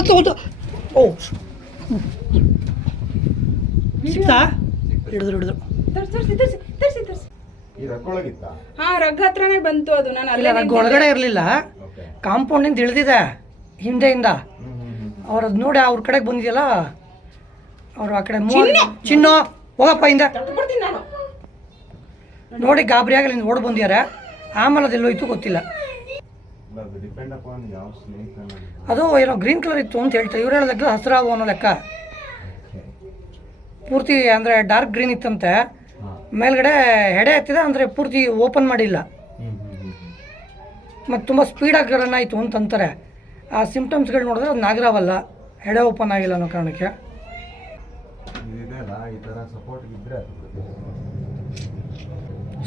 ಬತ್ತು ಒಂದು ಓ ಸಿಕ್ತಾ ಹಿಡಿದ್ರು ಹಾ ರಗ್ ಹತ್ರನೇ ಬಂತು ಅದು. ನಾನು ಇಲ್ಲ ರಗ್ ಒಳಗಡೆ ಇರಲಿಲ್ಲ, ಕಾಂಪೌಂಡಿಂದ ಇಳಿದಿದೆ ಹಿಂದೆಯಿಂದ. ಅವ್ರು ಅದು ನೋಡಿ ಅವ್ರ ಕಡೆಗೆ ಬಂದಿದೆಯಲ್ಲ, ಅವರು ಆ ಕಡೆ ಚಿನ್ನು ಹೋಗಪ್ಪ ಹಿಂದೆ ನೋಡಿ ಗಾಬರಿ ಆಗಲಿ ಓಡ್ ಬಂದಿದ್ದಾರೆ. ಆಮೇಲೆ ಅದೆಲ್ಲೋಯ್ತು ಗೊತ್ತಿಲ್ಲ. ಅದು ಏನೋ ಗ್ರೀನ್ ಕಲರ್ ಇತ್ತು ಅಂತ ಹೇಳ್ತಾರೆ ಇವ್ರು ಹೇಳಿದಾಗ, ಹಸಿರಾವು ಅನ್ನೋ ಲೆಕ್ಕ. ಪೂರ್ತಿ ಅಂದರೆ ಡಾರ್ಕ್ ಗ್ರೀನ್ ಇತ್ತಂತೆ, ಮೇಲ್ಗಡೆ ಹೆಡೆ ಹತ್ತಿದೆ ಅಂದರೆ ಪೂರ್ತಿ ಓಪನ್ ಮಾಡಿಲ್ಲ. ಮತ್ತು ತುಂಬ ಸ್ಪೀಡಾಗಿ ರನ್ ಆಯಿತು ಅಂತಂತಾರೆ. ಆ ಸಿಂಪ್ಟಮ್ಸ್ಗಳು ನೋಡಿದ್ರೆ ಅದು ನಾಗರಾವಲ್ಲ, ಹೆಡೆ ಓಪನ್ ಆಗಿಲ್ಲ ಅನ್ನೋ ಕಾರಣಕ್ಕೆ.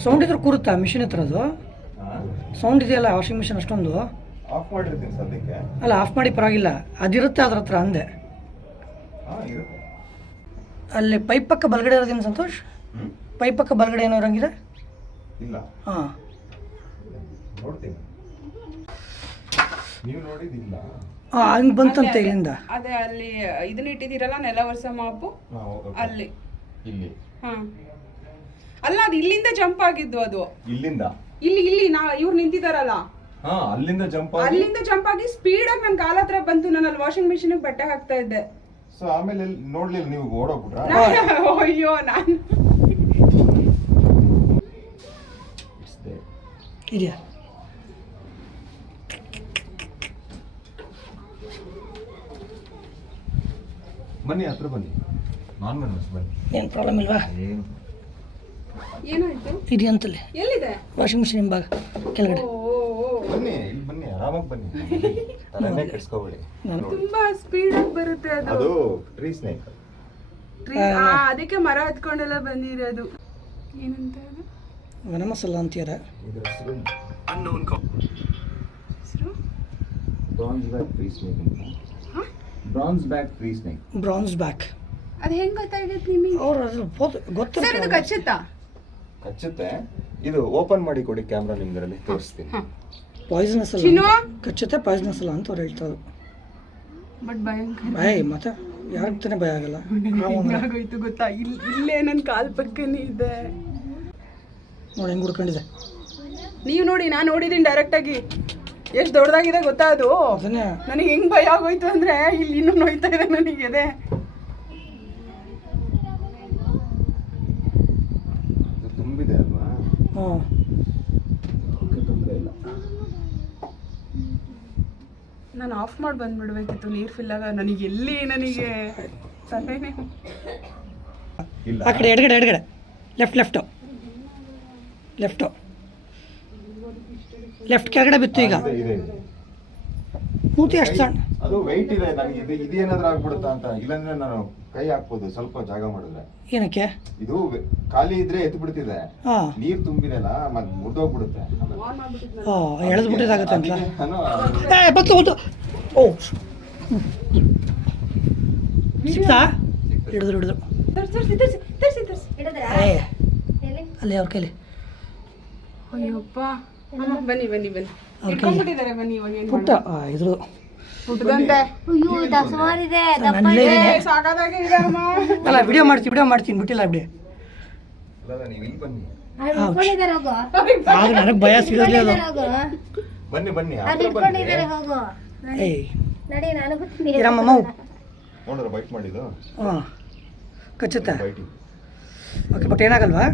ಸೌಂಡ್ ಇದ್ರೆ ಕೂರುತ್ತಾ ಮಿಷಿನ್ ಹತ್ರ? ಅದು ಸೌಂಡ್ ಇದೆಯಲ್ಲ ವಾಷಿಂಗ್ ಮಿಷಿನ್ ಅಷ್ಟೊಂದು ಆಫ್ ಮಾಡಿರ್ತೀನಿ ಸದ್ಯಕ್ಕೆ. ಅಲ್ಲ ಆಫ್ ಮಾಡಿ ಪರವಾಗಿಲ್ಲ, ಅದಿರುತ್ತೆ ಅದ್ರ ಹತ್ರ ಅಂದೆ. ಅಲ್ಲಿ ಪೈಪ್ ಪಕ್ಕ ಬಲಗಡೆ ಇರೋದೇನು ಸಂತೋಷ್? ಪೈಪ್ ಪಕ್ಕ ಬಲಗಡೆ ಏನೋ ಇರಂಗಿದೆ ಇಲ್ಲ. ಹಾಂ ನೋಡ್ತೀನಿ, ನೀವು ನೋಡಿದಿಲ್ಲ? ಹಾಂ ಹಂಗೆ ಬಂತಂತೆ ಇಲ್ಲಿಂದ. ಅದೇ ಅಲ್ಲಿ ಇದನ್ನ ಇಟ್ಟಿದ್ದೀರಲ್ಲ ನೆಲ ವರ್ಷ ಮಾಪು, ಅಲ್ಲಿ ಇಲ್ಲಿ. ಹಾ ಅಲ್ಲ ಅದು ಇಲ್ಲಿಂದ ಜಂಪ್ ಆಗಿದ್ದು. ಅದು ಇಲ್ಲಿಂದ ಇಲ್ಲಿ ಇವ್ರು ನಿಂತಿದಾರಲ್ಲ, ಅಲ್ಲಿಂದ ಜಂಪ್ ಆಗಿ ಸ್ಪೀಡ್ ಆಗಿ ನನ್ನ ಕಾಲ ಹತ್ರ ಬಂತು. ನಾನು ಅಲ್ಲಿ ವಾಷಿಂಗ್ ಮಿಷಿನ್ ಬಟ್ಟೆ ಹಾಕ್ತಾ ಇದ್ದೆ. ಸೊ ಆಮೇಲೆ ನೋಡ್ಲಿಲ್ಲ ನೀವು, ಓಡೋಗ್ಬಿಟ್ರ? ಅಯ್ಯೋ ನಾನು ಇದೆಯಾ ಬನ್ನಿ, ಹತ್ರ ಬನ್ನಿ, ನಾನ್ ಬನ್ನಿ. ಏನು ಪ್ರಾಬ್ಲಮ್ ಇಲ್ವಾ? ಏನಾಯ್ತು? ಇದೆಯಂತಲ್ಲಿ ಎಲ್ಲಿದೆ ವಾಷಿಂಗ್ ಮಿಷಿನ್ ಹಿಂಭಾಗ ಕೆಳಗಡೆ. ಬನ್ನಿ, ಇಲ್ಲಿ ಬನ್ನಿ, ಆರಾಮಾಗಿ ಬನ್ನಿ, ತಲೆನೇ ಕೆಡ್ಸ್ಕೊಬೇಡಿ. ತುಂಬಾ ಸ್ಪೀಡ್ ಆಗಿ ಬರುತ್ತೆ ಅದು. ಅದು ಟ್ರೀ ಸ್ನೇಕ್. ಅದಕ್ಕೆ ಮರ ಹತ್ಕೊಂಡೆಲ್ಲ ಬಂದಿರೋದು. ಏನಂತ ವೆನಮಸ್ ಅಂತೀರ. ಇದ್ರ ಹೆಸರು ಬ್ರಾನ್ಸ್ ಬ್ಯಾಕ್ ಟ್ರೀ ಸ್ನೇಕ್ ಅಂತ. Bronze back tree snake. Bronze back. ಅದು ಹೆಂಗ್ ಗೊತ್ತಾಗುತ್ತೆ ನಿಮಗೆ? ಅವ್ರು ಗೊತ್ತಿಲ್ಲ. ಇದು ಕಚ್ಚುತ್ತಾ? ಕಚ್ಚುತ್ತೆ. ಇದು ಓಪನ್ ಮಾಡಿ ಕೊಡಿ ಕ್ಯಾಮ್ರಾ, ನಿಮ್ದ್ರಲ್ಲಿ ತೋರಿಸ್ತೀನಿ. ಪಾಯ್ಸನಸ್ ಅಲ್ಲ, ಕಚ್ಚುತ್ತೆ, ಪಾಯ್ಸನಸ್ ಅಲ್ಲ ಅಂತ ಅವ್ರು ಹೇಳ್ತಾರೆ. ಬಟ್ ಭಯಂಕರ. ಭಯ ಮತ್ತೆ ಯಾರಿಗೆ ತಾನೇ ಭಯ ಆಗಲ್ಲ. ಆಗೋಯ್ತು ಗೊತ್ತಾ, ಇಲ್ಲೇ ನನ್ನ ಕಾಲ್ ಪಕ್ಕನೇ ಇದೆ ನೋಡಿ ಹೆಂಗ್ ಹುಡ್ಕೊಂಡಿದೆ. ನೀವು ನೋಡಿ, ನಾನು ನೋಡಿದೀನಿ ಡೈರೆಕ್ಟ್ ಆಗಿ. ಎಷ್ಟು ದೊಡ್ಡದಾಗಿದೆ ಗೊತ್ತಾ ಅದು. ಅದನ್ನೇ ನನಗೆ ಹೆಂಗ್ ಭಯ ಆಗೋಯ್ತು ಅಂದ್ರೆ, ಇಲ್ಲಿ ಇನ್ನೂ ನೋಯ್ತಾ ಇದೆ ನನಗೆ. ಅದೇ ತುಂಬಿದೆ ಅಲ್ವಾ? ಹಾಂ ತೊಂದರೆ ಇಲ್ಲ. ನಾನು ಆಫ್ ಮಾಡಿ ಬಂದ್ಬಿಡ್ಬೇಕಿತ್ತು ನೀರು ಫಿಲ್ಲಾಗ. ನನಗೆ ತಲೆನೇ ಇಲ್ಲ. ಆ ಕಡೆ ಎಡಗಡೆ ಲೆಫ್ಟ್ ಕೆಳಗಡೆ ಬಿತ್ತು. ಈಗ ಮೂತಿ ಅಷ್ಟು ಸಣ್ಣ. ಅದು ವೆಯ್ಟ್ ಇದೆ ನನಗೆ. ಇದೇನಾದ್ರೂ ಆಗ್ಬಿಡುತ್ತಾ ಅಂತ. ಇಲ್ಲಾಂದ್ರೆ ನಾನು ಕೈ ಹಾಕ್ಬೋದು ಸ್ವಲ್ಪ ಜಾಗ ಮಾಡಿದ್ರೆ. ಏನಕ್ಕೆ? ಇದು ಖಾಲಿ ಇದ್ರೆ ಎತ್ತು ಬಿಡ್ತಿದೆ, ಹಾಂ ನೀರ್ ತುಂಬಿದೆಲ್ಲ ಮತ್ತೆ ಮುರಿದೋಗ್ಬಿಡುತ್ತೆ. ಎಳೆದು ಬಿಟ್ಟಿದಾಗತ್ತೆ ಅಂತ. ಓ ಸಿಕ್ತಾ? ಹಿಡಿದ್ರು ಅಲ್ಲಿ ಅವ್ರ ಕೈಲಿ. ಅಯ್ಯಪ್ಪ, ಬನ್ನಿ ಇಟ್ಕೊಂಡ್ಬಿಟ್ಟಿದ್ದಾರೆ. ಬನ್ನಿ ಇವಾಗ ಏನು ಪುಟ್ಟ ಇದ್ರು ಪುಟ್ಟದಂತೆ. ಸಾಕಾಗಿದೆ ಅಮ್ಮ. ಅಲ್ಲ ವಿಡಿಯೋ ಮಾಡ್ತೀನಿ ಬಿಟ್ಟಿಲ್ಲ ಬಿಡಿ. ನೀವು ಇಲ್ಲಿ ಬನ್ನಿ. ಆಗ ನನಗೆ ಭಯ ಸಿಗೋದಿಲ್ಲ ಅದು. ಬನ್ನಿ ಏಯ್ ಇರಮ್ಮ ನೋಡ್ರ ಬೈಟ್ ಮಾಡಿದ್ದು. ಹಾಂ ಕಚ್ಚುತ್ತೆ. ಓಕೆ, ಬಟ್ ಏನಾಗಲ್ವಾ?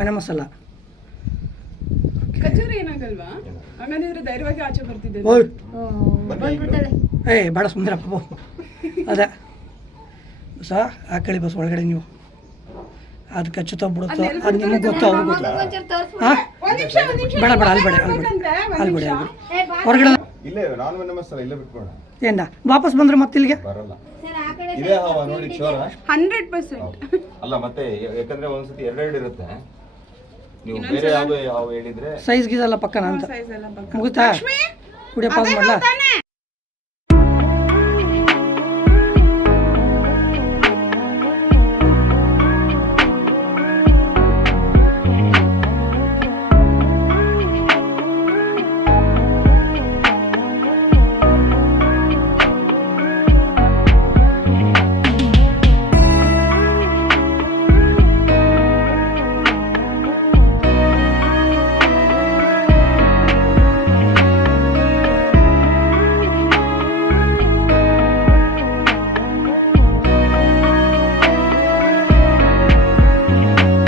ವೆನಮಸ್ ಅಲ್ಲ. ಕಚ್ಚೋರು ಏನಾಗಲ್ವಾ? ಹಂಗಂದ್ರೆ ಧೈರ್ಯವಾಗಿ ಆಚೆ ಬರ್ತಿದ್ದೆ. ಏಯ್ ಬೇಡ ಸುಂದರಪ್ಪ. ಅದೇ ಹಾಕಳಿ ಬಸ್ ಒಳಗಡೆ ನೀವು. ಅದು ಕಚ್ಚುತ್ತಾ ಬಿಡುತ್ತೋ ಅದು ನಿಮಗೆ ಗೊತ್ತು, ಅವ್ರಿಗೆ ಗೊತ್ತು. ಹಾಂ ಬೇಡ ಅಲ್ಬೇಡಿ ಹೊರಗಡೆ. ಇಲ್ಲೇ ನಾನು ನಮಸ್ಕಾರ ಇಲ್ಲೇ ಬಿಟ್ಕೊಳ. ಏನ ವಾಪಸ್ ಬಂದ್ರೆ ಮತ್ತೆ ಇಲ್ಲಿಗೆ ಬರಲ್ಲ. ಇದೇ ಹವಾ ನೋಡಿ ಶೋರ 100%. ಅಲ್ಲ ಮತ್ತೆ ಯಾಕಂದ್ರೆ ಒಂದ್ಸತಿ ಎರಡೆರಡು ಇರುತ್ತೆ. ನೀವು ಬೇರೆ ಯಾವ ಹೇಳಿದ್ರೆ ಸೈಜ್ ಗೀಸಲ್ಲ ಪಕ್ಕನ ಅಂತ ಮುಗಿತಾ. ವಿಡಿಯೋ ಪಾಸ್ ಮಾಡಲಾ?